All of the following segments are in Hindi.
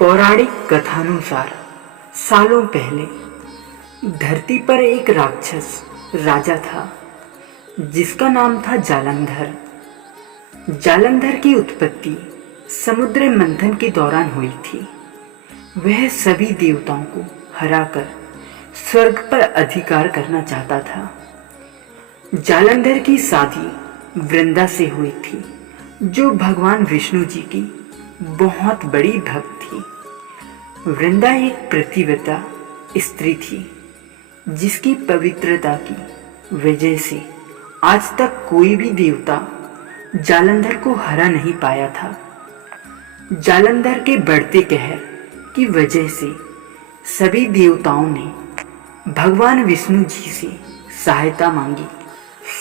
पौराणिक कथानुसार सालों पहले धरती पर एक राक्षस राजा था जिसका नाम था जालंधर। जालंधर की उत्पत्ति समुद्र मंथन के दौरान हुई थी। वह सभी देवताओं को हराकर स्वर्ग पर अधिकार करना चाहता था। जालंधर की शादी वृंदा से हुई थी, जो भगवान विष्णु जी की बहुत बड़ी भक्त थी। वृंदा एक पतिव्रता स्त्री थी जिसकी पवित्रता की वजह से आज तक कोई भी देवता जालंधर को हरा नहीं पाया था। जालंधर के बढ़ते कहर की वजह से सभी देवताओं ने भगवान विष्णु जी से सहायता मांगी।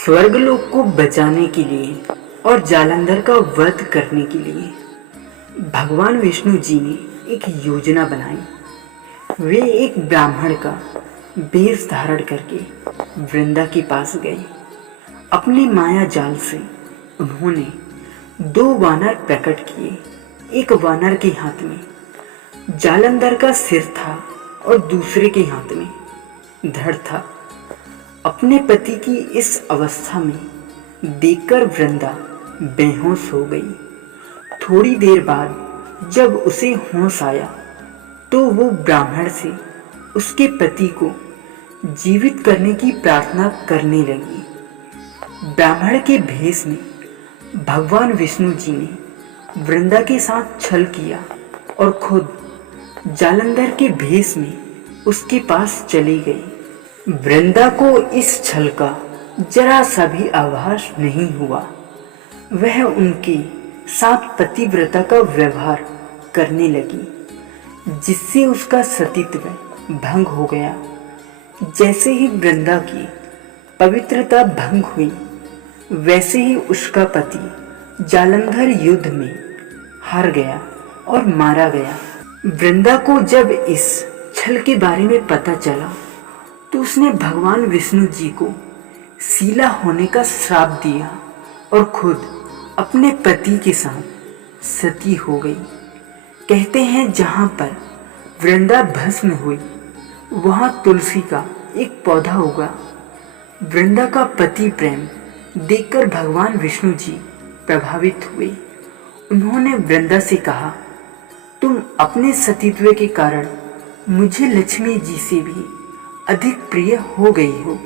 स्वर्गलोक को बचाने के लिए और जालंधर का वध करने के लिए भगवान विष्णु जी ने एक योजना बनाई। वे एक ब्राह्मण का वेश धारण करके वृंदा के पास गए। अपनी माया जाल से उन्होंने 2 वानर प्रकट किए। एक वानर के हाथ में जालंधर का सिर था और दूसरे के हाथ में धड़ था। अपने पति की इस अवस्था में देखकर वृंदा बेहोश हो गई। थोड़ी देर बाद जब उसे होश आया तो वो ब्राह्मण से उसके पति को जीवित करने की प्रार्थना करने लगी। ब्राह्मण के भेष में भगवान विष्णु जी ने वृंदा के साथ छल किया और खुद जालंधर के भेष में उसके पास चली गई। वृंदा को इस छल का जरा सा भी आभास नहीं हुआ। वह उनके साथ पतिव्रता का व्यवहार करने लगी, जिससे उसका सतीत्व भंग हो गया। जैसे ही वृंदा की पवित्रता भंग हुई, वैसे ही उसका पति जालंधर युद्ध में हार गया और मारा गया। वृंदा को जब इस छल के बारे में पता चला तो उसने भगवान विष्णु जी को शीला होने का श्राप दिया और खुद अपने पति के साथ सती हो गई। कहते हैं जहाँ पर वृंदा भस्म हुई वहाँ तुलसी का एक पौधा उगा। वृंदा का पति प्रेम देखकर भगवान विष्णु जी प्रभावित हुए। उन्होंने वृंदा से कहा, तुम अपने सतीत्व के कारण मुझे लक्ष्मी जी से भी अधिक प्रिय हो गई हो।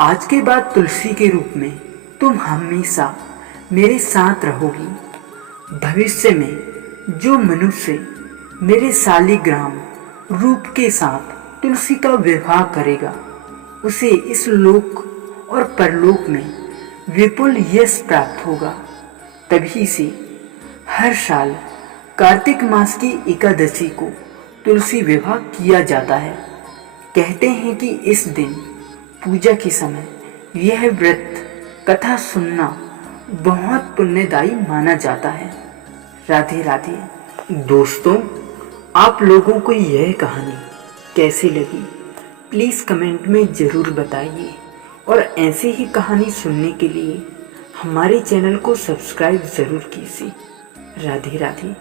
आज के बाद तुलसी के रूप में तुम हमेशा मेरे साथ रहोगी। भविष्य में जो मनुष्य मेरे शालिग्राम रूप के साथ तुलसी का विवाह करेगा, उसे इस लोक और परलोक में विपुल यश प्राप्त होगा। तभी से हर साल कार्तिक मास की एकादशी को तुलसी विवाह किया जाता है। कहते हैं कि इस दिन पूजा के समय यह व्रत कथा सुनना बहुत पुण्यदायी माना जाता है। राधे राधे। दोस्तों, आप लोगों को यह कहानी कैसी लगी प्लीज़ कमेंट में ज़रूर बताइए और ऐसे ही कहानी सुनने के लिए हमारे चैनल को सब्सक्राइब ज़रूर कीजिए। राधे राधे।